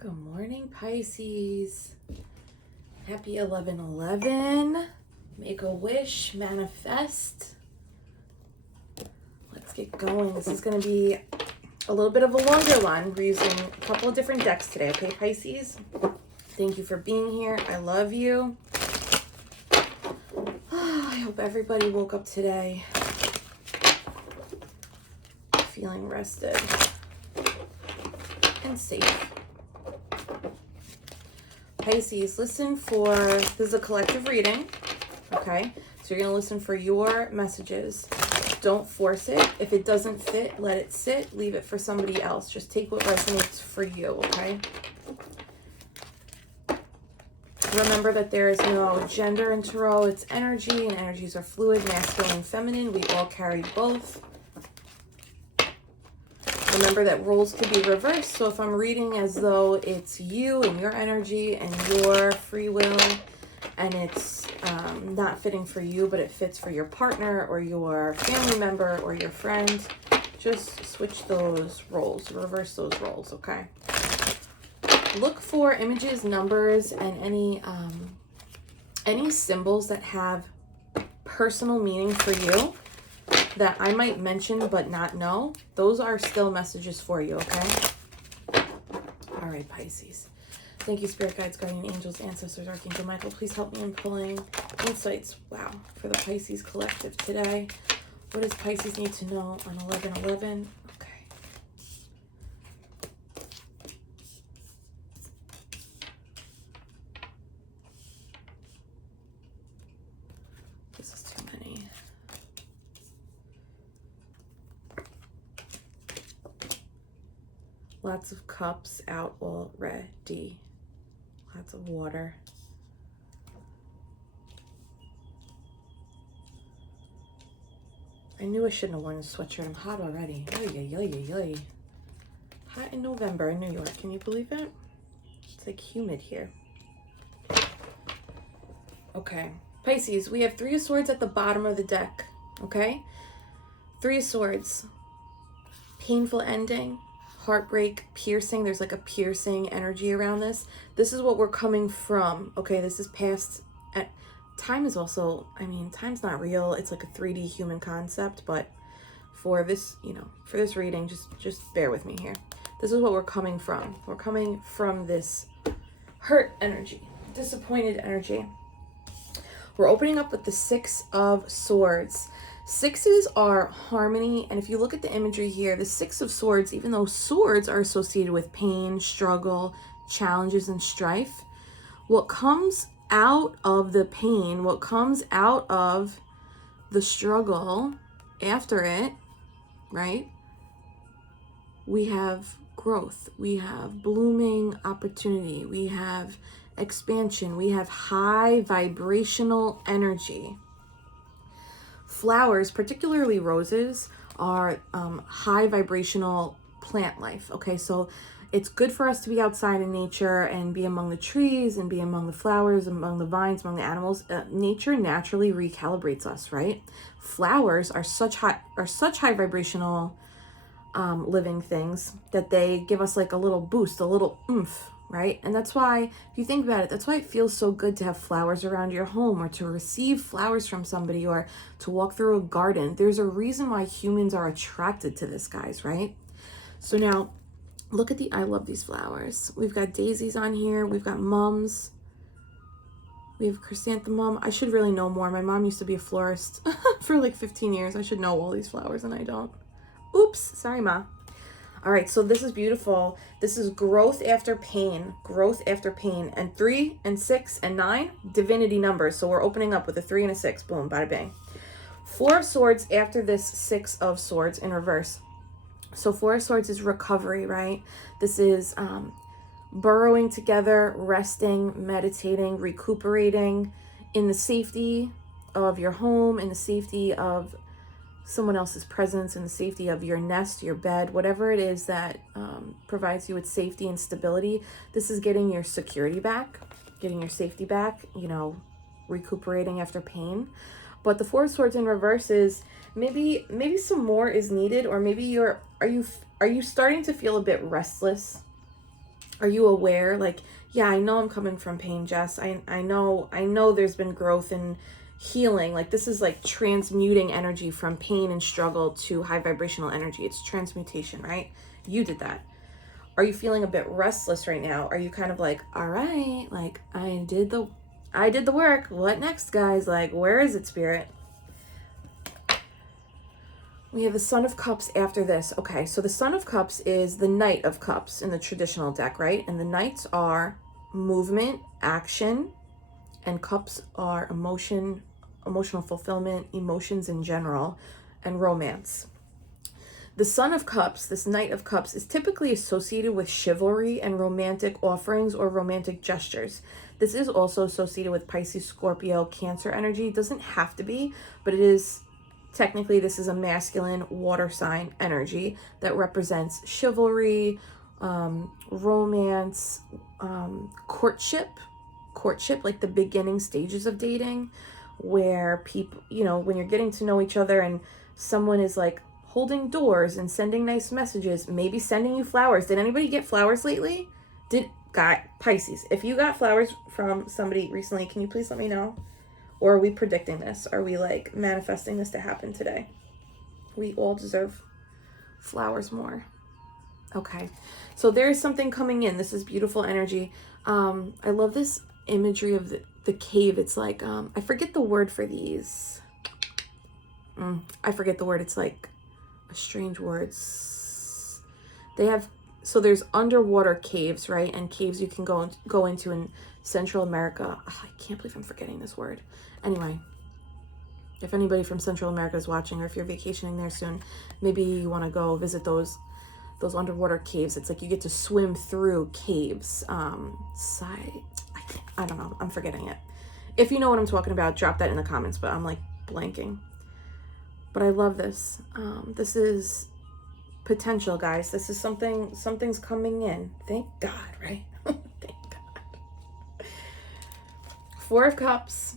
Good morning, Pisces. Happy 11/11. Make a wish, manifest. Let's get going. This is going to be a little bit of a longer one. We're using a couple of different decks today, okay, Pisces? Thank you for being here. I love you. I hope everybody woke up today feeling rested and safe. Pisces, listen for, this is a collective reading, okay? So you're going to listen for your messages. Don't force it. If it doesn't fit, let it sit. Leave it for somebody else. Just take what resonates for you, okay? Remember that there is no gender in tarot. It's energy, and energies are fluid, masculine and feminine. We all carry both. Remember that roles could be reversed. So if I'm reading as though it's you and your energy and your free will, and it's not fitting for you, but it fits for your partner or your family member or your friend, just switch those roles, reverse those roles, okay? Look for images, numbers, and any symbols that have personal meaning for you that I might mention but not know. Those are still messages for you, okay? All right, Pisces. Thank you, Spirit Guides, Guardian Angels, Ancestors, Archangel Michael. Please help me in pulling insights, wow, for the Pisces Collective today. What does Pisces need to know on 11/11? Okay. This is too many. Lots of cups out already. Lots of water. I knew I shouldn't have worn a sweatshirt. I'm hot already. Oy. Hot in November in New York. Can you believe it? It's like humid here. Okay. Pisces, we have 3 of Swords at the bottom of the deck. Okay? 3 of Swords. Painful ending. Heartbreak, piercing. There's like a piercing energy around this. This is what we're coming from. Okay, this is past. Time is also, I mean, time's not real. It's like a 3D human concept, but for this, for this reading, just bear with me here. This is what we're coming from. We're coming from this hurt energy, disappointed energy. We're opening up with the 6 of Swords. 6s are harmony, and if you look at the imagery here, the 6 of Swords, even though swords are associated with pain, struggle, challenges, and strife, what comes out of the pain, what comes out of the struggle after it, right? We have growth, we have blooming opportunity, we have expansion, we have high vibrational energy. Flowers, particularly roses, are high vibrational plant life. Okay, so it's good for us to be outside in nature and be among the trees and be among the flowers, among the vines, among the animals. Nature naturally recalibrates us, right? Flowers are such high vibrational living things that they give us like a little boost, a little oomph, right? And that's why, if you think about it, that's why it feels so good to have flowers around your home, or to receive flowers from somebody, or to walk through a garden. There's a reason why humans are attracted to this, guys, right? So now, look at I love these flowers. We've got daisies on here. We've got mums. We have chrysanthemum. I should really know more. My mom used to be a florist for like 15 years. I should know all these flowers and I don't. Oops, sorry, Ma. All right, so this is beautiful. This is growth after pain, growth after pain. And 3 and 6 and 9, divinity numbers. So we're opening up with a 3 and a 6. Boom, bada bang. 4 of Swords after this 6 of Swords in reverse. So 4 of Swords is recovery, right? This is burrowing together, resting, meditating, recuperating in the safety of your home, in the safety of someone else's presence, in the safety of your nest, your bed, whatever it is that provides you with safety and stability. This is getting your security back, getting your safety back, recuperating after pain. But the 4 of Swords in reverse is maybe some more is needed, or maybe are you starting to feel a bit restless? Are you aware? Like, yeah, I know I'm coming from pain, Jess. I know there's been growth and healing. Like, this is like transmuting energy from pain and struggle to high vibrational energy. It's transmutation, right? You did that. Are you feeling a bit restless right now? Are you kind of like, all right, like I did the work. What next, guys? Like, where is it, Spirit? We have the Son of Cups after this. Okay, so the Son of Cups is the Knight of Cups in the traditional deck, right? And the Knights are movement, action, and Cups are emotional fulfillment, emotions in general, and romance. The Son of Cups, this Knight of Cups, is typically associated with chivalry and romantic offerings or romantic gestures. This is also associated with Pisces, Scorpio, Cancer energy. It doesn't have to be, but it is. Technically, this is a masculine water sign energy that represents chivalry, romance, courtship, like the beginning stages of dating, where people, when you're getting to know each other and someone is like holding doors and sending nice messages, maybe sending you flowers. Did anybody get flowers lately? Pisces, if you got flowers from somebody recently, can you please let me know? Or are we predicting this? Are we like manifesting this to happen today? We all deserve flowers more. Okay. So there is something coming in. This is beautiful energy. I love this imagery of the cave. It's like, I forget the word for these. I forget the word. It's like a strange word. So there's underwater caves, right? And caves you can go into in Central America. I can't believe I'm forgetting this word. Anyway, if anybody from Central America is watching, or if you're vacationing there soon, maybe you want to go visit those underwater caves. It's like you get to swim through caves. I don't know. I'm forgetting it. If you know what I'm talking about, drop that in the comments, but I'm like blanking. But I love this. This is potential, guys. This is something's coming in. Thank God, right? Thank God. Four of Cups.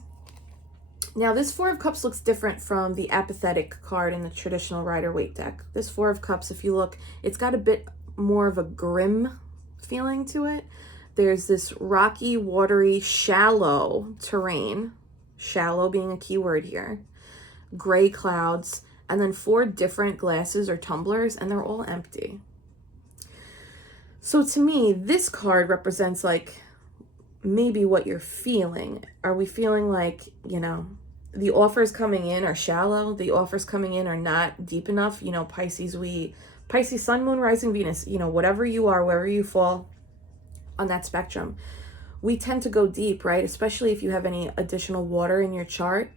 Now, this Four of Cups looks different from the apathetic card in the traditional Rider-Waite deck. This Four of Cups, if you look, it's got a bit more of a grim feeling to it. There's this rocky, watery, shallow terrain. Shallow being a key word here. Gray clouds, and then four different glasses or tumblers, and they're all empty. So to me, this card represents like maybe what you're feeling. Are we feeling like, the offers coming in are shallow, the offers coming in are not deep enough? Pisces, Pisces, Sun, Moon, Rising, Venus, whatever you are, wherever you fall on that spectrum, we tend to go deep, right? Especially if you have any additional water in your chart.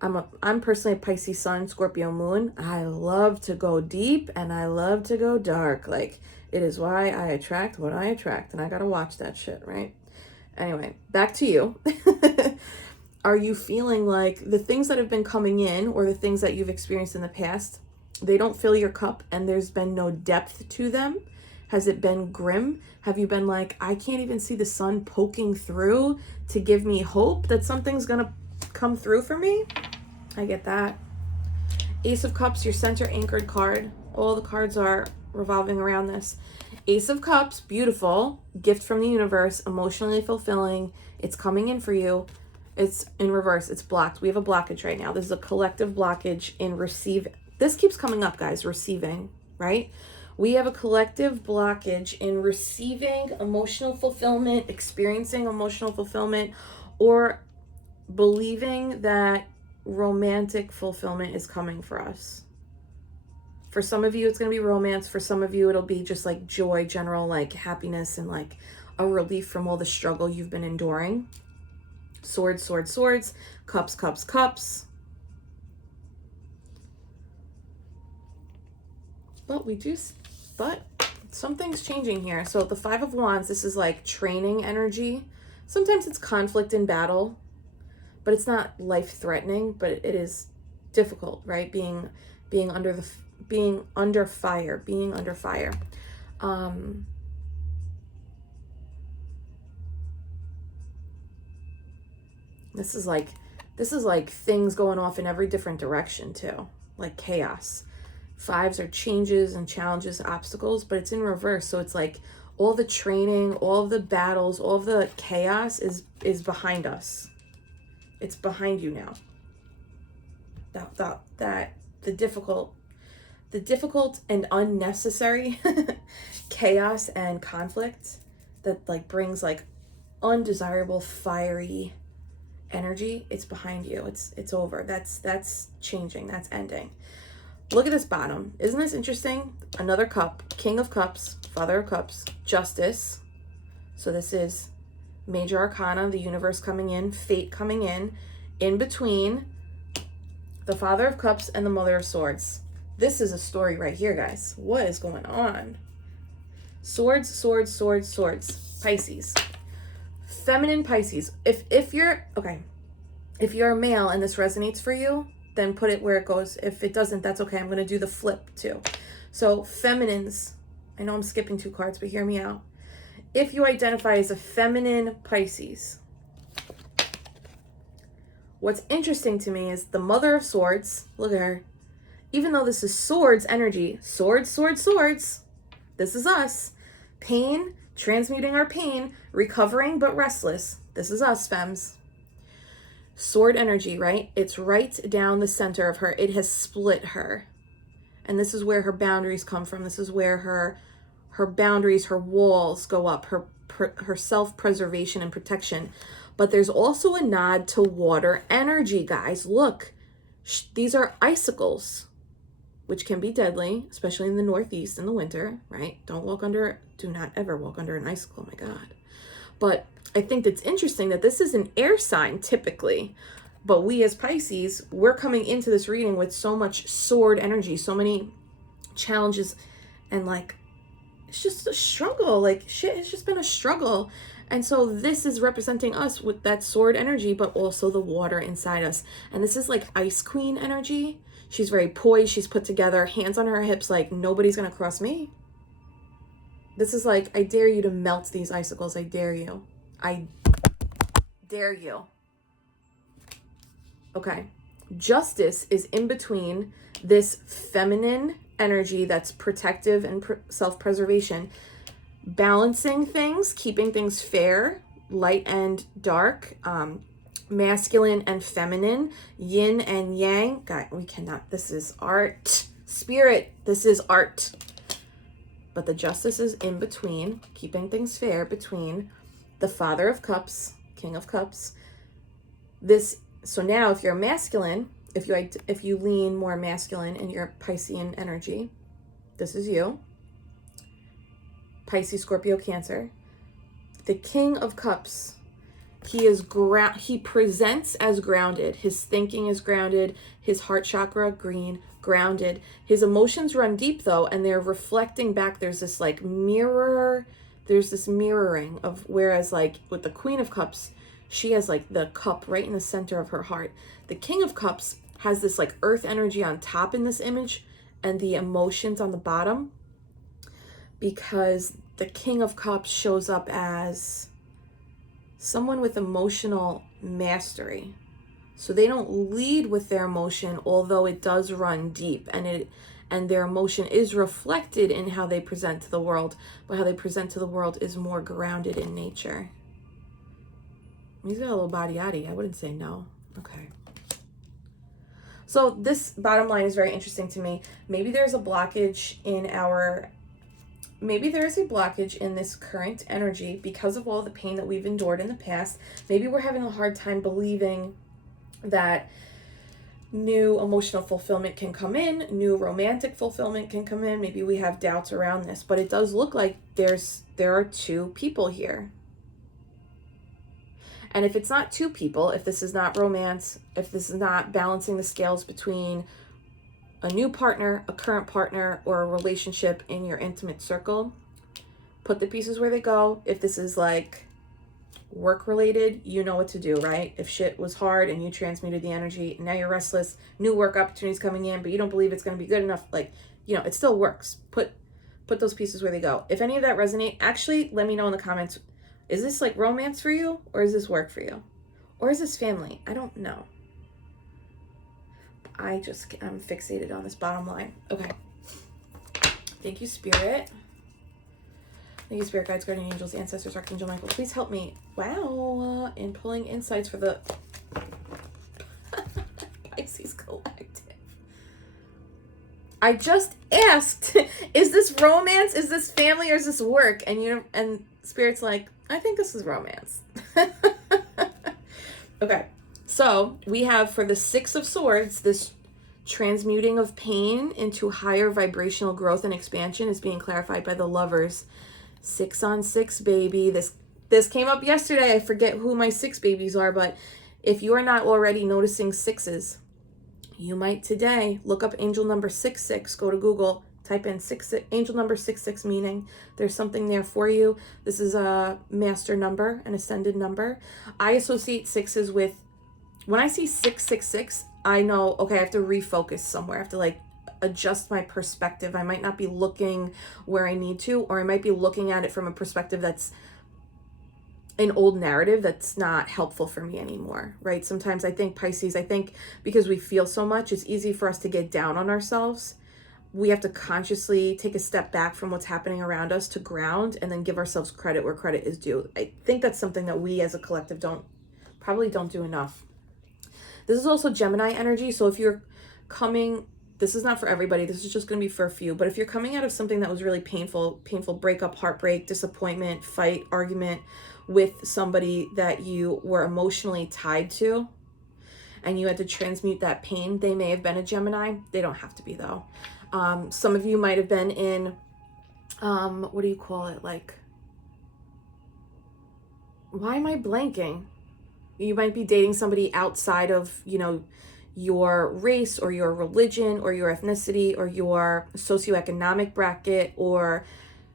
I'm personally a Pisces Sun, Scorpio Moon. I love to go deep and I love to go dark. Like, it is why I attract what I attract, and I gotta watch that shit, right? Anyway, back to you. Are you feeling like the things that have been coming in, or the things that you've experienced in the past, they don't fill your cup and there's been no depth to them? Has it been grim? Have you been like, I can't even see the sun poking through to give me hope that something's gonna come through for me? I get that. Ace of Cups, your center anchored card. All the cards are revolving around this. Ace of Cups, beautiful, gift from the universe, emotionally fulfilling. It's coming in for you. It's in reverse. It's blocked. We have a blockage right now. This is a collective blockage in receive. This keeps coming up, guys, receiving, right? We have a collective blockage in receiving emotional fulfillment, experiencing emotional fulfillment, or believing that romantic fulfillment is coming for us. For some of you, it's going to be romance. For some of you, it'll be just like joy, general like happiness, and like a relief from all the struggle you've been enduring. Swords, swords, swords. Cups, cups, cups. But something's changing here. So the Five of Wands, this is like training energy. Sometimes it's conflict and battle, but it's not life-threatening, but it is difficult, right? Being under fire. This is like things going off in every different direction too, like chaos. Fives are changes and challenges, obstacles, but it's in reverse. So it's like All the training, all of the battles, all of the chaos is behind us. It's behind you now. That the difficult and unnecessary chaos and conflict that like brings like undesirable fiery energy, it's behind you. It's over. That's changing. That's ending. Look at this bottom. Isn't this interesting? Another cup, King of Cups, Father of Cups, Justice. So this is major arcana, the universe coming in, fate coming in between the Father of Cups and the Mother of Swords. This is a story right here, guys. What is going on? Swords, swords, swords, swords. Pisces. Feminine Pisces. If you're a male and this resonates for you, then put it where it goes. If it doesn't, that's okay. I'm going to do the flip too. So feminines, I know I'm skipping 2 cards, but hear me out. If you identify as a feminine Pisces, what's interesting to me is the Mother of Swords. Look at her. Even though this is swords energy, swords, swords, swords, this is us. Pain, transmuting our pain, recovering but restless. This is us, femmes. Sword energy, right? It's right down the center of her. It has split her. And this is where her boundaries come from. This is where her boundaries, her walls go up, her self-preservation and protection. But there's also a nod to water energy, guys. Look, these are icicles, which can be deadly, especially in the Northeast in the winter, right? Do not ever walk under an icicle, oh my God. But I think that's interesting that this is an air sign typically, but we as Pisces, we're coming into this reading with so much sword energy, so many challenges, and like, it's just a struggle. Like shit, it's just been a struggle. And so this is representing us with that sword energy, but also the water inside us. And this is like Ice Queen energy. She's very poised. She's put together, hands on her hips, like nobody's going to cross me. This is like, I dare you to melt these icicles. I dare you. I dare you. Okay. Justice is in between this feminine energy that's protective and self-preservation, balancing things, keeping things fair, light and dark, masculine and feminine, yin and yang. God, we cannot, this is art. Spirit, this is art. But the Justice is in between, keeping things fair between the Father of Cups, King of Cups. So now if you're masculine, if you lean more masculine in your Piscean energy, this is you. Pisces, Scorpio, Cancer. The King of Cups, he presents as grounded. His thinking is grounded. His heart chakra, green, grounded. His emotions run deep though, and they're reflecting back. There's this like mirror. There's this mirroring of, whereas like with the Queen of Cups, she has like the cup right in the center of her heart. The King of Cups has this like earth energy on top in this image and the emotions on the bottom, because the King of Cups shows up as someone with emotional mastery. So they don't lead with their emotion, although it does run deep, and their emotion is reflected in how they present to the world, but how they present to the world is more grounded in nature. He's got a little body yaddy. I wouldn't say no. Okay. So this bottom line is very interesting to me. Maybe there's a blockage in this current energy because of all the pain that we've endured in the past. Maybe we're having a hard time believing that new emotional fulfillment can come in, new romantic fulfillment can come in. Maybe we have doubts around this, but it does look like there are 2 people here. And if it's not 2 people, if this is not romance, if this is not balancing the scales between a new partner, a current partner, or a relationship in your intimate circle, put the pieces where they go. If this is like work related, you know what to do, right? If shit was hard and you transmuted the energy, and now you're restless, new work opportunities coming in, but you don't believe it's going to be good enough, like, you know, it still works. Put those pieces where they go. If any of that resonate, actually let me know in the comments. Is this like romance for you, or is this work for you, or is this family? I don't know. I'm fixated on this bottom line. Okay. Thank you, Spirit. Thank you, Spirit Guides, Guardian Angels, Ancestors, Archangel Michael. Please help me. Wow. In pulling insights for the Pisces Collective. I just asked, is this romance? Is this family? Or is this work? And Spirit's like, I think this is romance. Okay. So we have for the Six of Swords, this transmuting of pain into higher vibrational growth and expansion is being clarified by the Lovers. 6 on 6, baby. This came up yesterday. I forget who my 6 babies are, but if you are not already noticing 6s, you might today look up angel number 66. Go to Google, type in angel number 66 meaning. There's something there for you. This is a master number, an ascended number. I associate 6s with, when I see 666, I know, okay, I have to refocus somewhere. I have to like adjust my perspective. I might not be looking where I need to, or I might be looking at it from a perspective that's an old narrative that's not helpful for me anymore, right? Sometimes I think Pisces, because we feel so much, it's easy for us to get down on ourselves. We have to consciously take a step back from what's happening around us to ground and then give ourselves credit where credit is due. I think that's something that we as a collective probably don't do enough. This is also Gemini energy. So if you're coming, this is not for everybody. This is just going to be for a few. But if you're coming out of something that was really painful breakup, heartbreak, disappointment, fight, argument with somebody that you were emotionally tied to, and you had to transmute that pain, they may have been a Gemini. They don't have to be though. Some of you might have been in, what do you call it? Like, why am I blanking? You might be dating somebody outside of, your race or your religion or your ethnicity or your socioeconomic bracket, or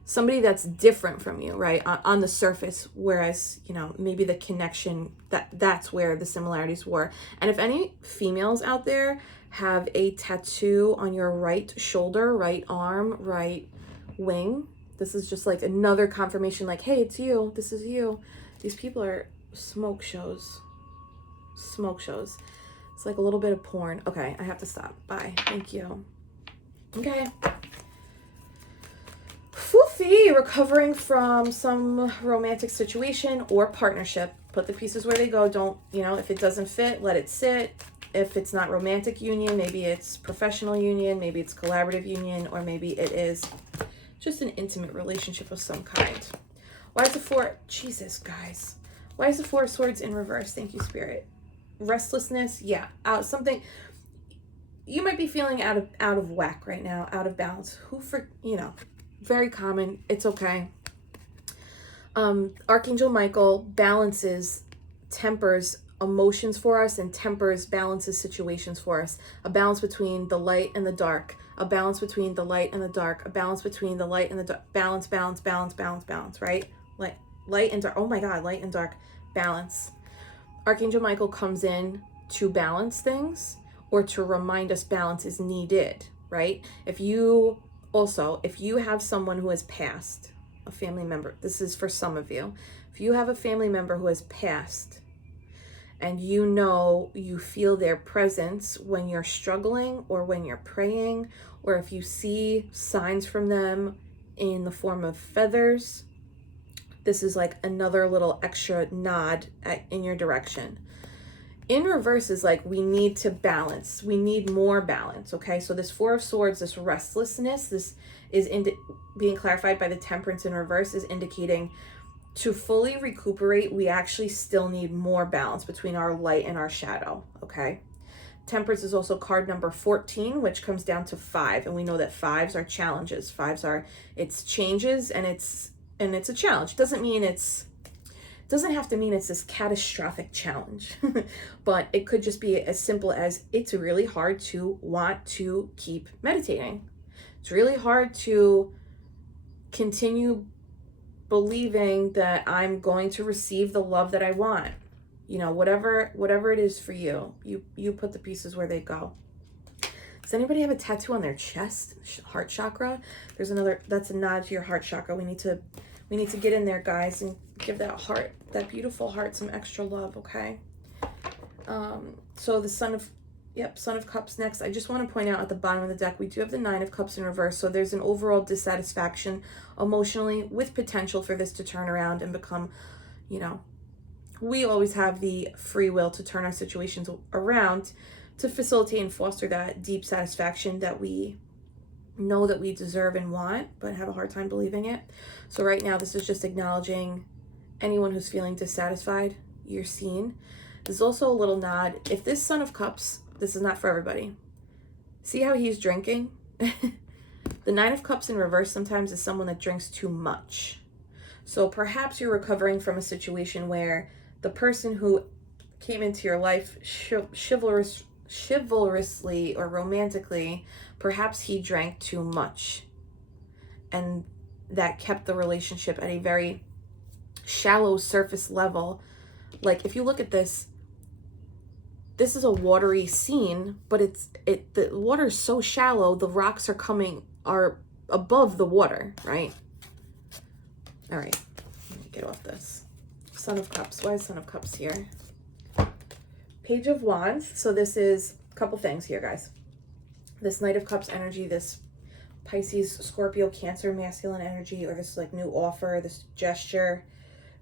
somebody that's different from you, right? On the surface, whereas, maybe the connection, that's where the similarities were. And if any females out there have a tattoo on your right shoulder, right arm, right wing, this is just like another confirmation, like, hey, it's you. This is you. These people are smoke shows. It's like a little bit of porn. Okay, I have to stop. Bye. Thank you. Okay. Foofy, recovering from some romantic situation or partnership. Put the pieces where they go. Don't, if it doesn't fit, let it sit. If it's not romantic union, maybe it's professional union, maybe it's collaborative union, or maybe it is just an intimate relationship of some kind. Why is the Four, Jesus, guys. Why is the Four of Swords in reverse? Thank you, Spirit. Restlessness, yeah. Something you might be feeling out of whack right now, out of balance. Very common. It's okay. Archangel Michael tempers emotions for us, and balances situations for us. A balance between the light and the dark. A balance between the light and the dark. A balance between the light and the dark. Balance, right? Light and dark. Oh my God, light and dark. Balance. Archangel Michael comes in to balance things, or to remind us balance is needed, right? If you have someone who has passed, a family member, this is for some of you. If you have a family member who has passed, and you feel their presence when you're struggling or when you're praying, or if you see signs from them in the form of feathers, this is like another little extra nod in your direction. In reverse is like, we need to balance. We need more balance, okay? So this Four of Swords, this restlessness, this is being clarified by the Temperance in reverse, is indicating to fully recuperate, we actually still need more balance between our light and our shadow, okay? Temperance is also card number 14, which comes down to 5. And we know that 5s are challenges. 5s it's changes, and it's a challenge. Doesn't have to mean it's this catastrophic challenge, but it could just be as simple as, it's really hard to want to keep meditating. It's really hard to continue believing that I'm going to receive the love that I want. Whatever it is for you, you put the pieces where they go. Does anybody have a tattoo on their chest? Heart chakra? That's a nod to your heart chakra. We need to get in there, guys, and give that beautiful heart some extra love, okay? So the Son of Yep, Son of Cups next. I just want to point out at the bottom of the deck, we do have the Nine of Cups in reverse. So there's an overall dissatisfaction emotionally with potential for this to turn around and become, you know, we always have the free will to turn our situations around to facilitate and foster that deep satisfaction that we know that we deserve and want, but have a hard time believing it. So right now, this is just acknowledging anyone who's feeling dissatisfied, you're seen. There's also a little nod. If this Son of Cups, this is not for everybody. See how he's drinking? The Nine of Cups in reverse sometimes is someone that drinks too much. So perhaps you're recovering from a situation where the person who came into your life chivalrously or romantically, perhaps he drank too much. And that kept the relationship at a very shallow surface level. Like if you look at this, this is a watery scene, but the water is so shallow, the rocks are above the water, right? All right, let me get off this. Son of Cups. Why is Son of Cups here? Page of Wands. So this is a couple things here, guys. This Knight of Cups energy, this Pisces, Scorpio, Cancer, masculine energy, or this like new offer, this gesture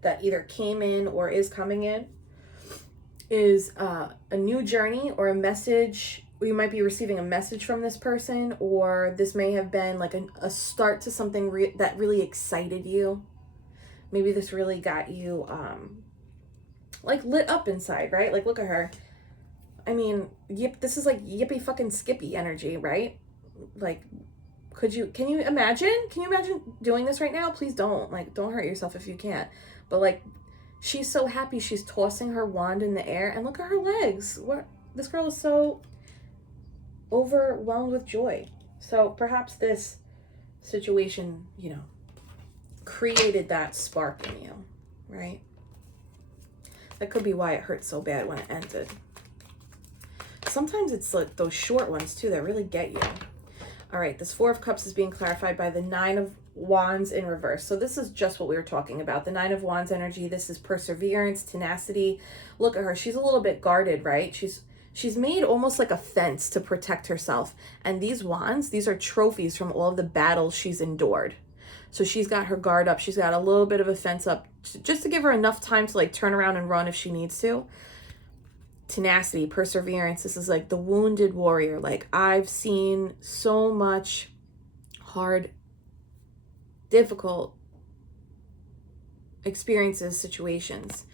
that either came in or is coming in, is a new journey or a message. You might be receiving a message from this person, or this may have been like a start to something that really excited you. Maybe this really got you like lit up inside, right? Like look at her. I mean, this is like yippee fucking skippy energy, right? Like, can you imagine doing this right now? Please don't, like, don't hurt yourself if you can't. But like, she's so happy, she's tossing her wand in the air, and look at her legs. This girl is so overwhelmed with joy. So perhaps this situation, you know, created that spark in you, right? That could be why it hurt so bad when it ended. Sometimes it's like those short ones too that really get you. All right, this Four of Cups is being clarified by the Nine of Wands in reverse. So this is just what we were talking about. The Nine of Wands energy, this is perseverance, tenacity. Look at her. She's a little bit guarded, right? She's made almost like a fence to protect herself. And these wands, these are trophies from all of the battles she's endured. So she's got her guard up. She's got a little bit of a fence up just to give her enough time to like turn around and run if she needs to. Tenacity, perseverance. This is like the wounded warrior. Like, I've seen so much hard, difficult experiences, situations.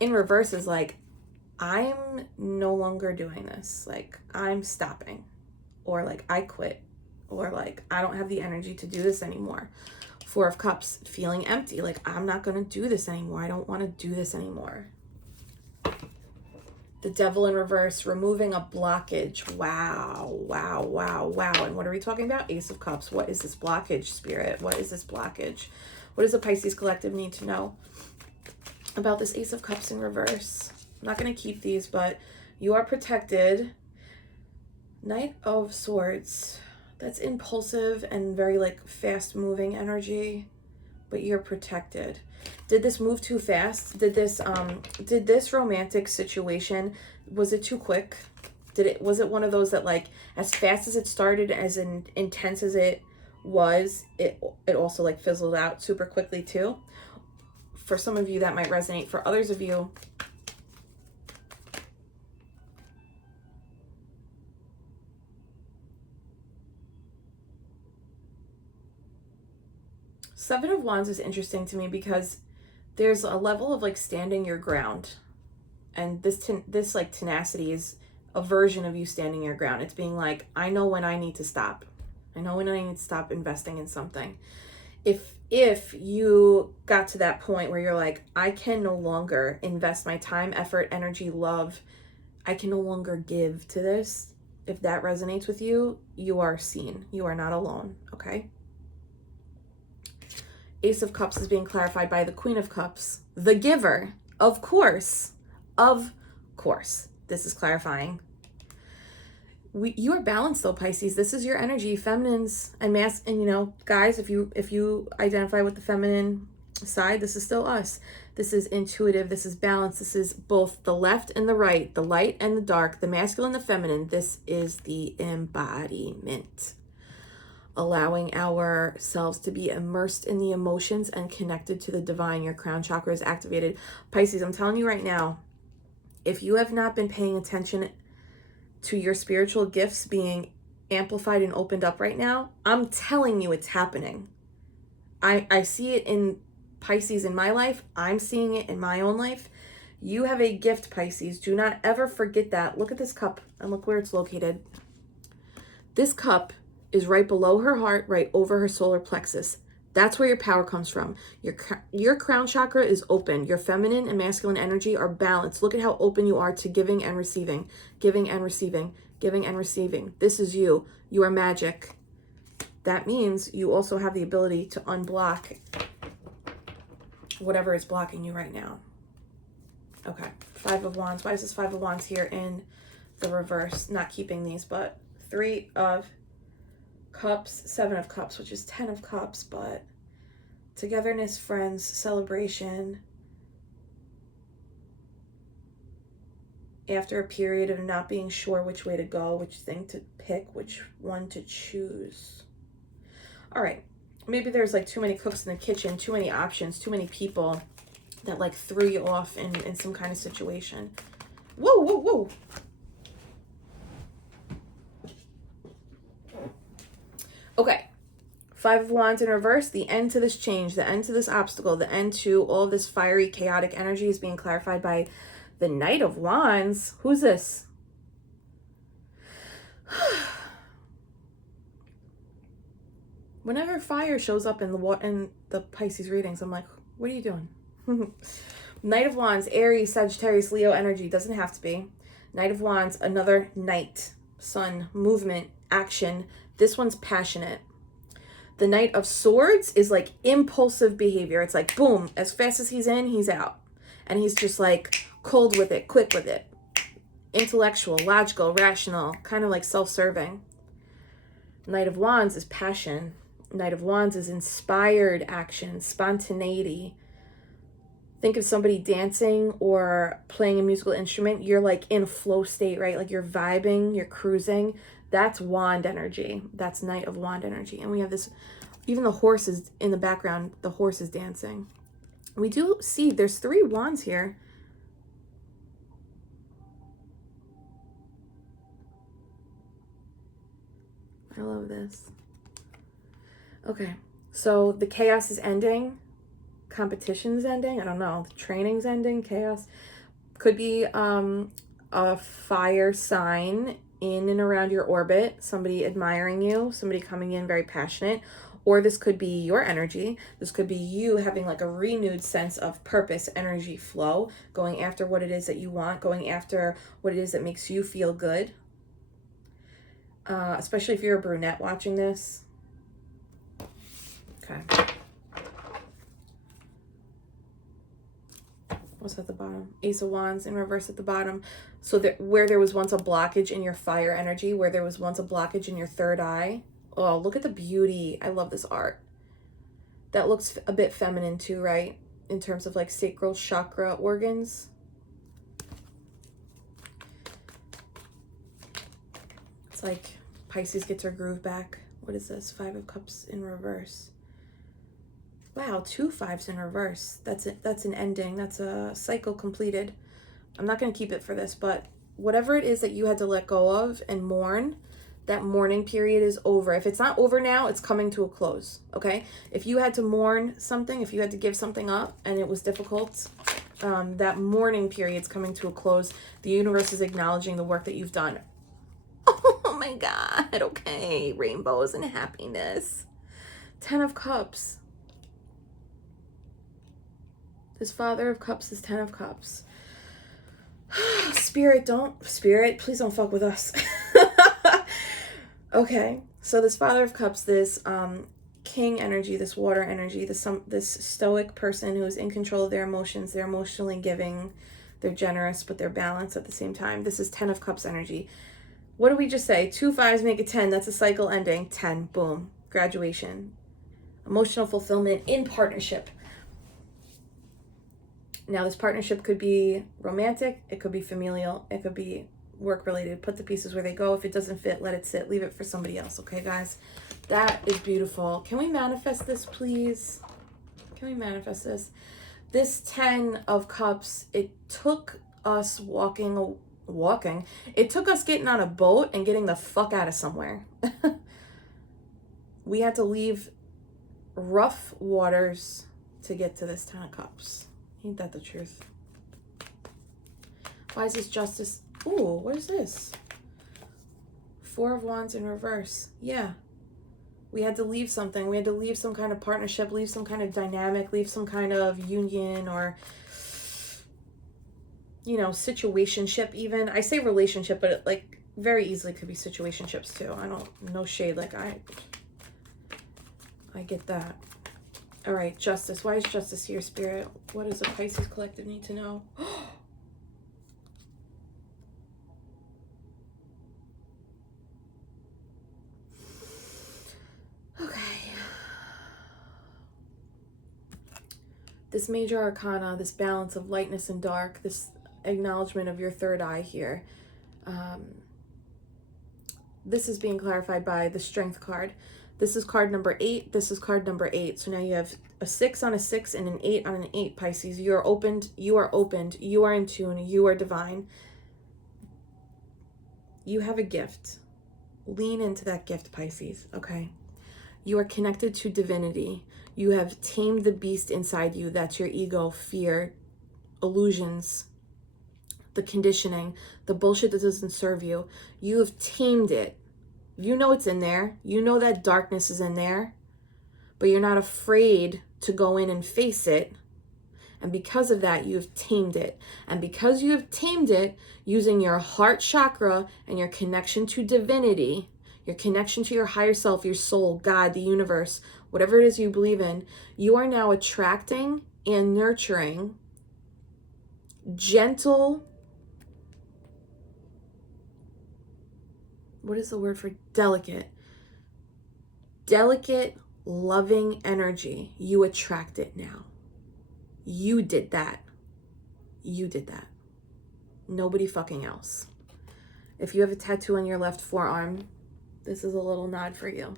In reverse is like, I'm no longer doing this. Like, I'm stopping. Or like, I quit. Or like, I don't have the energy to do this anymore. Four of Cups, feeling empty. Like, I'm not going to do this anymore. I don't want to do this anymore. The Devil in reverse, removing a blockage. Wow, wow, wow, wow. And what are we talking about? Ace of Cups. What is this blockage, Spirit? What is this blockage? What does the Pisces Collective need to know about this Ace of Cups in reverse? I'm not going to keep these, but you are protected. Knight of Swords. That's impulsive and very like fast moving energy, but you're protected. Did this move too fast? Did this romantic situation, was it too quick? Was it one of those that like as fast as it started, as intense as it was, it also like fizzled out super quickly too? For some of you that might resonate. For others of you, Seven of Wands is interesting to me because there's a level of like standing your ground, and this like tenacity is a version of you standing your ground. It's being like, I know when I need to stop. I know when I need to stop investing in something. If you got to that point where you're like, I can no longer invest my time, effort, energy, love, I can no longer give to this. If that resonates with you, you are seen. You are not alone, okay? Ace of Cups is being clarified by the Queen of Cups, the giver. Of course. This is clarifying. You are balanced though, Pisces. This is your energy, feminines and mass. And you know, guys, if you identify with the feminine side, this is still us. This is intuitive. This is balance. This is both the left and the right, the light and the dark, the masculine and the feminine. This is the embodiment. Allowing ourselves to be immersed in the emotions and connected to the divine. Your crown chakra is activated. Pisces, I'm telling you right now, if you have not been paying attention to your spiritual gifts being amplified and opened up right now, I'm telling you it's happening. I see it in Pisces in my life. I'm seeing it in my own life. You have a gift, Pisces. Do not ever forget that. Look at this cup and look where it's located. This cup is right below her heart, right over her solar plexus. That's where your power comes from. Your crown chakra is open. Your feminine and masculine energy are balanced. Look at how open you are to giving and receiving, giving and receiving, giving and receiving. This is you. You are magic. That means you also have the ability to unblock whatever is blocking you right now. Okay, 5 of Wands. Why is this 5 of Wands here in the reverse? Not keeping these, but 3 of Cups, 7 of Cups, which is 10 of Cups, but togetherness, friends, celebration. After a period of not being sure which way to go, which thing to pick, which one to choose. All right, maybe there's like too many cooks in the kitchen, too many options, too many people that like threw you off in some kind of situation. Whoa, whoa, whoa. Okay, 5 of Wands in reverse, the end to this change, the end to this obstacle, the end to all this fiery, chaotic energy is being clarified by the Knight of Wands. Who's this? Whenever fire shows up in the Pisces readings, I'm like, what are you doing? Knight of Wands, Aries, Sagittarius, Leo energy. Doesn't have to be. Knight of Wands, another knight, sun, movement, action. This one's passionate. The Knight of Swords is like impulsive behavior. It's like, boom, as fast as he's in, he's out. And he's just like cold with it, quick with it. Intellectual, logical, rational, kind of like self-serving. Knight of Wands is passion. Knight of Wands is inspired action, spontaneity. Think of somebody dancing or playing a musical instrument. You're like in a flow state, right? Like you're vibing, you're cruising. That's wand energy. That's Knight of Wand energy. And we have this, even the horse is in the background. The horse is dancing. We do see there's 3 wands here. I love this. Okay, so the chaos is ending. Competition's ending. I don't know. The training's ending. Chaos. Could be a fire sign in and around your orbit, somebody admiring you, somebody coming in very passionate, or this could be your energy. This could be you having like a renewed sense of purpose, energy, flow, going after what it is that you want, going after what it is that makes you feel good. Especially if you're a brunette watching this. Okay. What's at the bottom? Ace of Wands in reverse at the bottom. So that where there was once a blockage in your fire energy, where there was once a blockage in your third eye. Oh, look at the beauty. I love this art. That looks a bit feminine too, right? In terms of like sacral chakra organs. It's like Pisces gets her groove back. What is this? 5 of Cups in reverse. Wow, 2 5s in reverse. That's it. That's an ending. That's a cycle completed. I'm not going to keep it for this, but whatever it is that you had to let go of and mourn, that mourning period is over. If it's not over now, it's coming to a close, okay? If you had to mourn something, if you had to give something up and it was difficult, that mourning period's coming to a close. The universe is acknowledging the work that you've done. Oh my God, okay. Rainbows and happiness. 10 of Cups. This Father of Cups is 10 of Cups. Spirit, please don't fuck with us. Okay, so this Father of Cups, this King energy, this water energy, this stoic person who is in control of their emotions, they're emotionally giving, they're generous, but they're balanced at the same time. This is 10 of Cups energy. What did we just say? 2 5s make a 10. That's a cycle ending. 10, boom, graduation. Emotional fulfillment in partnership. Now, this partnership could be romantic, it could be familial, it could be work related. Put the pieces where they go. If it doesn't fit, let it sit. Leave it for somebody else. Okay, guys? That is beautiful. Can we manifest this, please? Can we manifest this? This 10 of Cups, it took us walking. It took us getting on a boat and getting the fuck out of somewhere. We had to leave rough waters to get to this 10 of Cups. Ain't that the truth? Why is this Justice? Ooh, what is this? 4 of Wands in reverse. Yeah. We had to leave something. We had to leave some kind of partnership, leave some kind of dynamic, leave some kind of union or, you know, situationship even. I say relationship, but it, like, very easily could be situationships too. I don't, no shade. Like, I get that. All right, Justice. Why is Justice here, Spirit? What does the Pisces Collective need to know? Okay. This major arcana, this balance of lightness and dark, this acknowledgement of your third eye here. This is being clarified by the Strength card. This is card number 8. This is card number 8. So now you have a 6 on a 6 and an 8 on an 8, Pisces. You are opened. You are opened. You are in tune. You are divine. You have a gift. Lean into that gift, Pisces. Okay. You are connected to divinity. You have tamed the beast inside you. That's your ego, fear, illusions, the conditioning, the bullshit that doesn't serve you. You have tamed it. You know it's in there. You know that darkness is in there, but you're not afraid to go in and face it. And because of that, you've tamed it. And because you have tamed it, using your heart chakra and your connection to divinity, your connection to your higher self, your soul, God, the universe, whatever it is you believe in, you are now attracting and nurturing gentle, what is the word for delicate? Delicate, loving energy. You attract it now. You did that. You did that. Nobody fucking else. If you have a tattoo on your left forearm, this is a little nod for you.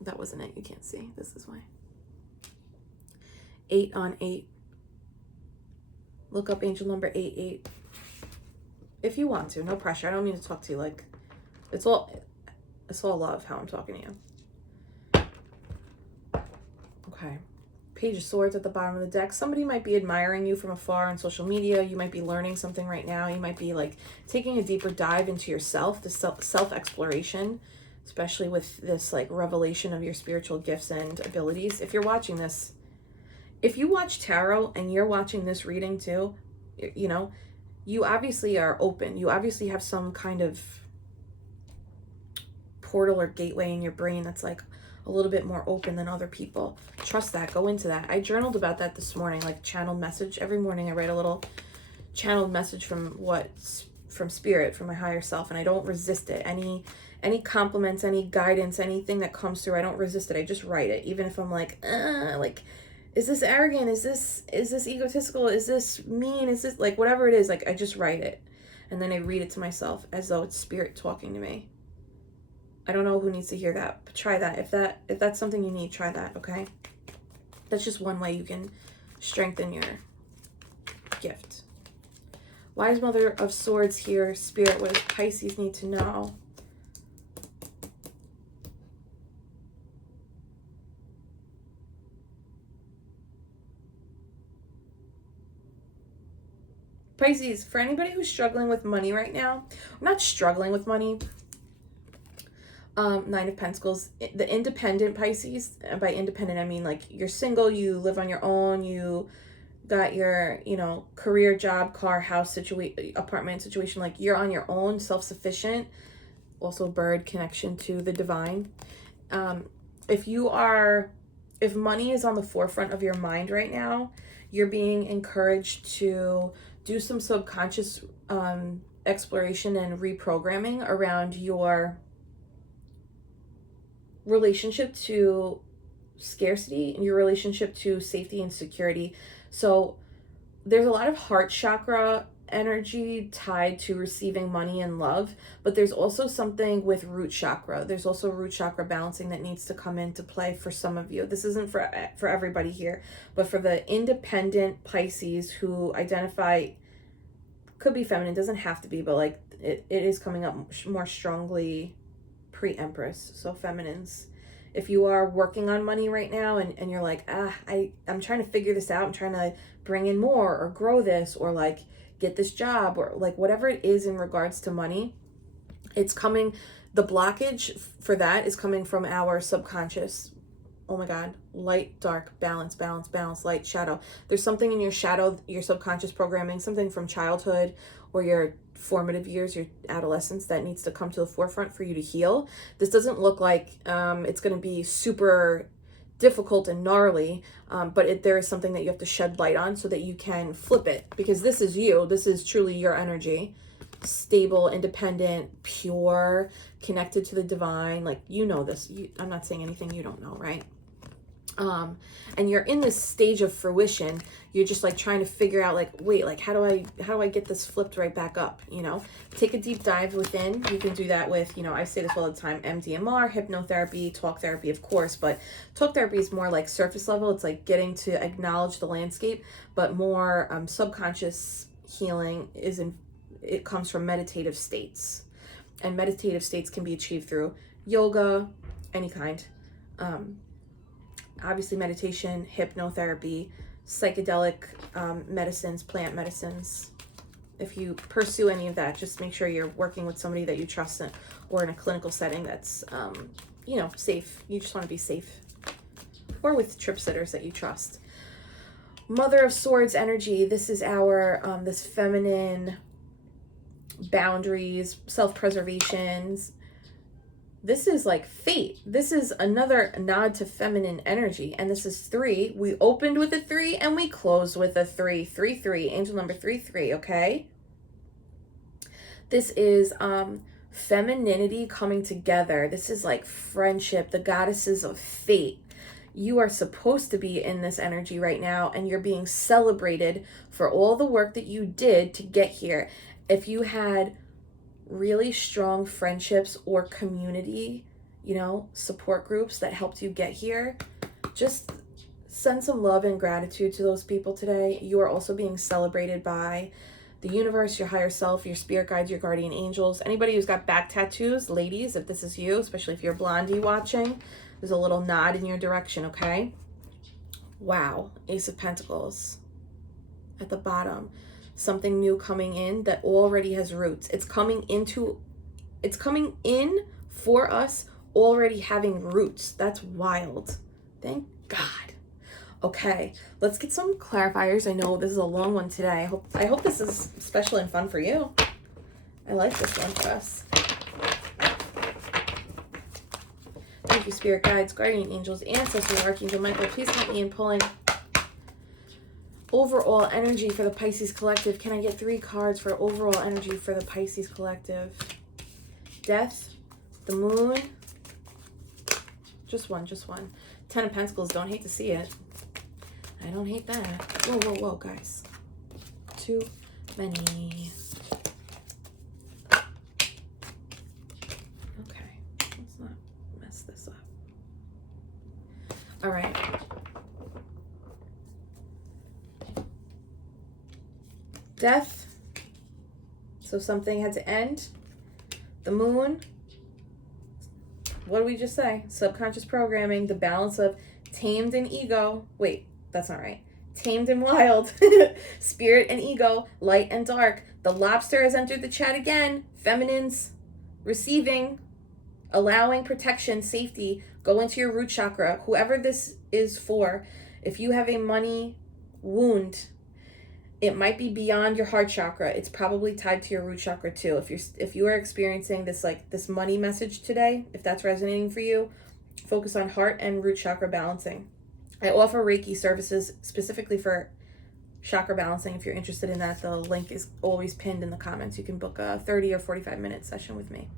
That wasn't it. You can't see. This is why. 8 on 8. Look up angel number 88. If you want to. No pressure. I don't mean to talk to you like... It's all love how I'm talking to you. Okay. Page of Swords at the bottom of the deck. Somebody might be admiring you from afar on social media. You might be learning something right now. You might be like taking a deeper dive into yourself, the self-exploration, especially with this like revelation of your spiritual gifts and abilities. If you're watching this, if you watch tarot and you're watching this reading too, you know, you obviously are open. You obviously have some kind of portal or gateway in your brain that's like a little bit more open than other people. Trust that. Go into that. I journaled about that this morning, like channeled message. Every morning I write a little channeled message from spirit, from my higher self, and I don't resist it. Any compliments, any guidance, anything that comes through, I don't resist it. I just write it. Even if I'm like, is this arrogant? Is this egotistical? Is this mean? Is this like whatever it is, like I just write it. And then I read it to myself as though it's spirit talking to me. I don't know who needs to hear that, but try that. If that's something you need, try that, okay? That's just one way you can strengthen your gift. Wise Mother of Swords here, Spirit, what does Pisces need to know? Pisces, for anybody who's struggling with money right now, I'm not struggling with money. 9 of Pentacles, the independent Pisces, and by independent I mean like you're single, you live on your own, you got your, you know, career, job, car, house, apartment situation, like you're on your own, self-sufficient. Also bird, connection to the divine. If money is on the forefront of your mind right now, you're being encouraged to do some subconscious exploration and reprogramming around your relationship to scarcity and your relationship to safety and security. So there's a lot of heart chakra energy tied to receiving money and love, but there's also something with root chakra. There's also root chakra balancing that needs to come into play for some of you. This isn't for everybody here, but for the independent Pisces who identify, could be feminine, doesn't have to be, but like it is coming up more strongly pre-Empress, so feminines. If you are working on money right now and you're like, I'm trying to figure this out, I'm trying to bring in more or grow this or like get this job or like whatever it is in regards to money, it's coming, the blockage for that is coming from our subconscious. Oh my God, light, dark, balance, balance, balance, light, shadow. There's something in your shadow, your subconscious programming, something from childhood or your formative years, your adolescence that needs to come to the forefront for you to heal. This doesn't look like it's going to be super difficult and gnarly, but there is something that you have to shed light on so that you can flip it, because this is you. This is truly your energy. Stable, independent, pure, connected to the divine. Like, you know this. I'm not saying anything you don't know, right? And you're in this stage of fruition. You're just like trying to figure out like, wait, like how do I get this flipped right back up? You know, take a deep dive within. You can do that with, you know, I say this all the time, MDMR, hypnotherapy, talk therapy, of course, but talk therapy is more like surface level. It's like getting to acknowledge the landscape, but more subconscious healing it comes from meditative states, and meditative states can be achieved through yoga, any kind. Obviously meditation, hypnotherapy, psychedelic medicines, plant medicines. If you pursue any of that, just make sure you're working with somebody that you trust or in a clinical setting that's, you know, safe. You just want to be safe. Or with trip sitters that you trust. Mother of Swords energy. This is our, this feminine boundaries, self-preservations. This is like fate. This is another nod to feminine energy. And this is 3. We opened with a 3 and we closed with a 3. 3, 3. Angel number 3, 3. Okay. This is femininity coming together. This is like friendship, the goddesses of fate. You are supposed to be in this energy right now, and you're being celebrated for all the work that you did to get here. If you had really strong friendships or community, you know, support groups that helped you get here, just send some love and gratitude to those people today. You are also being celebrated by the universe, your higher self, your spirit guides, your guardian angels. Anybody who's got back tattoos, ladies, if this is you, especially if you're blondie watching, there's a little nod in your direction, okay? Wow, Ace of Pentacles at the bottom. Something new coming in that already has roots. It's coming in for us already having roots. That's wild. Thank God. Okay, let's get some clarifiers. I know this is a long one today. I hope this is special and fun for you. I like this one for us. Thank you, spirit guides, guardian angels, ancestors, Archangel Michael. Please help me in pulling overall energy for the Pisces collective. Can I get 3 cards for overall energy for the Pisces collective? Death, the moon, just one. 10 of Pentacles, don't hate to see it. I don't hate that. Whoa, guys. Too many. Okay, let's not mess this up. All right. Death, so something had to end. The moon, what did we just say? Subconscious programming, the balance of tamed and ego. Wait, that's not right. Tamed and wild. Spirit and ego, light and dark. The lobster has entered the chat again. Feminines, receiving, allowing protection, safety. Go into your root chakra. Whoever this is for, if you have a money wound, it might be beyond your heart chakra. It's probably tied to your root chakra too. If you are experiencing this money message today, if that's resonating for you, focus on heart and root chakra balancing. I offer Reiki services specifically for chakra balancing. If you're interested in that, the link is always pinned in the comments. You can book a 30 or 45-minute session with me.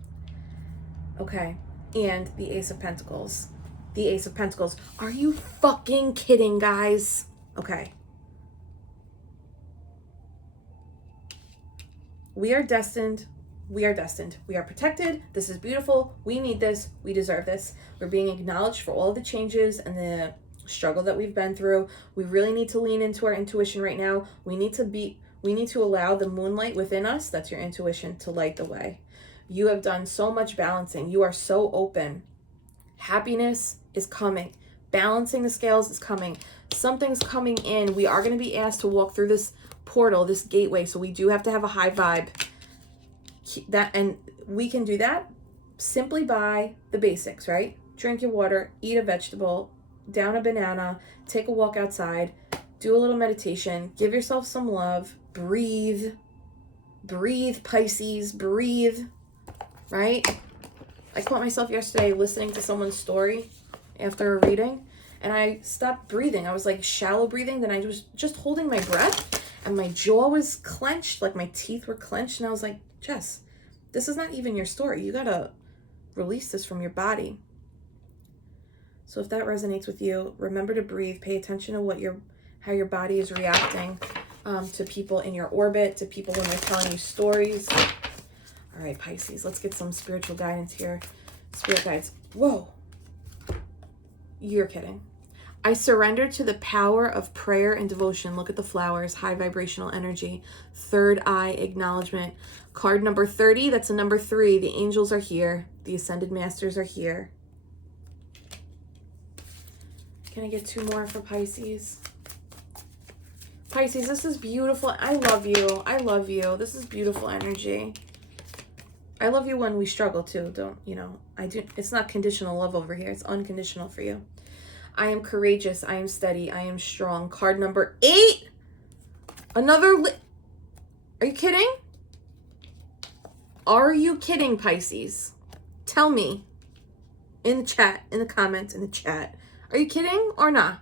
Okay, and the Ace of Pentacles. The Ace of Pentacles. Are you fucking kidding, guys? Okay. We are destined. We are destined. We are protected. This is beautiful. We need this. We deserve this. We're being acknowledged for all the changes and the struggle that we've been through. We really need to lean into our intuition right now. We need to allow the moonlight within us, that's your intuition, to light the way. You have done so much balancing. You are so open. Happiness is coming. Balancing the scales is coming. Something's coming in. We are going to be asked to walk through this portal, this gateway. So we do have to have a high vibe. And we can do that simply by the basics, right? Drink your water, eat a vegetable, down a banana, take a walk outside, do a little meditation, give yourself some love, breathe, Pisces, breathe, right? I caught myself yesterday listening to someone's story after a reading, and I stopped breathing. I was like shallow breathing. Then I was just holding my breath, and my jaw was clenched, like my teeth were clenched. And I was like, Jess, this is not even your story. You gotta release this from your body. So if that resonates with you, remember to breathe. Pay attention to how your body is reacting to people in your orbit, to people when they're telling you stories. All right, Pisces, let's get some spiritual guidance here. Spirit guides. Whoa. You're kidding. I surrender to the power of prayer and devotion. Look at the flowers, high vibrational energy. Third eye acknowledgement. Card number 30, that's a number 3. The angels are here. The ascended masters are here. Can I get 2 more for Pisces? Pisces, this is beautiful. I love you. I love you. This is beautiful energy. I love you when we struggle too. It's not conditional love over here. It's unconditional for you. I am courageous. I am steady. I am strong. Card number 8. Are you kidding? Are you kidding, Pisces? Tell me in the chat, in the comments, in the chat. Are you kidding or not?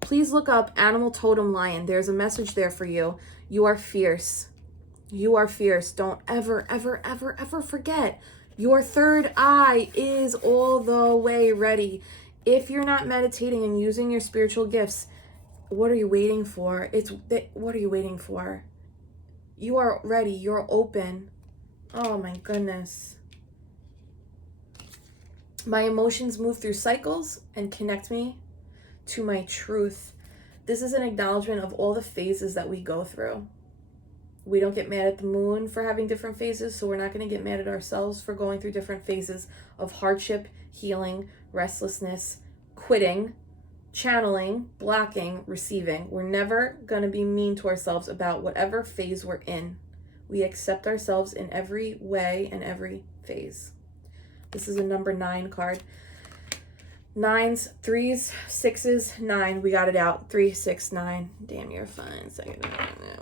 Please look up Animal Totem Lion. There's a message there for you. You are fierce. You are fierce. Don't ever, ever, ever, ever forget. Your third eye is all the way ready. If you're not meditating and using your spiritual gifts, what are you waiting for? What are you waiting for? You are ready. You're open. Oh my goodness. My emotions move through cycles and connect me to my truth. This is an acknowledgement of all the phases that we go through. We don't get mad at the moon for having different phases, so we're not going to get mad at ourselves for going through different phases of hardship, healing, restlessness, quitting, channeling, blocking, receiving. We're never going to be mean to ourselves about whatever phase we're in. We accept ourselves in every way and every phase. This is a number 9 card. 9s, 3s, 6s, 9. We got it out. 3, 6, 9. Damn, you're fine. Second,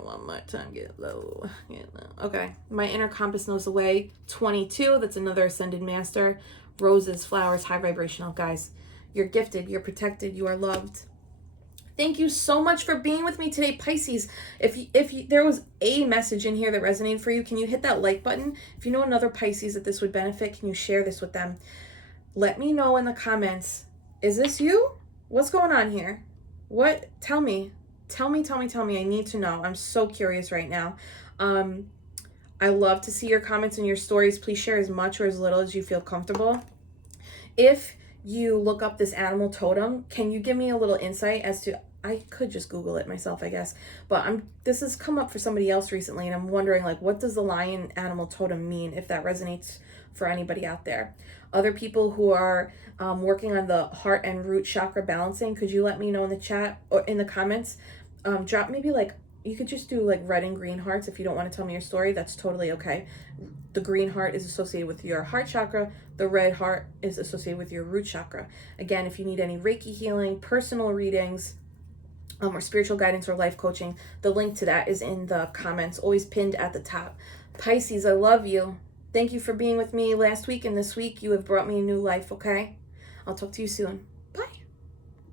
one more time. Get low. Get low. Okay. My inner compass knows the way. 22. That's another ascended master. Roses, flowers, high vibrational. Guys, you're gifted. You're protected. You are loved. Thank you so much for being with me today, Pisces. If there was a message in here that resonated for you, can you hit that like button? If you know another Pisces that this would benefit, can you share this with them? Let me know in the comments. Is this you? What's going on here? What? Tell me. Tell me. I need to know. I'm so curious right now. I love to see your comments and your stories. Please share as much or as little as you feel comfortable. If you look up this animal totem, can you give me a little insight as to, I could just Google it myself, I guess, but this has come up for somebody else recently, and I'm wondering, like, what does the lion animal totem mean, if that resonates for anybody out there? Other people who are working on the heart and root chakra balancing, could you let me know in the chat or in the comments? Drop maybe, like, you could just do like red and green hearts if you don't want to tell me your story. That's totally okay. The green heart is associated with your heart chakra. The red heart is associated with your root chakra. Again, if you need any Reiki healing, personal readings, or spiritual guidance or life coaching, the link to that is in the comments, always pinned at the top. Pisces, I love you. Thank you for being with me last week and this week. You have brought me a new life, okay? I'll talk to you soon.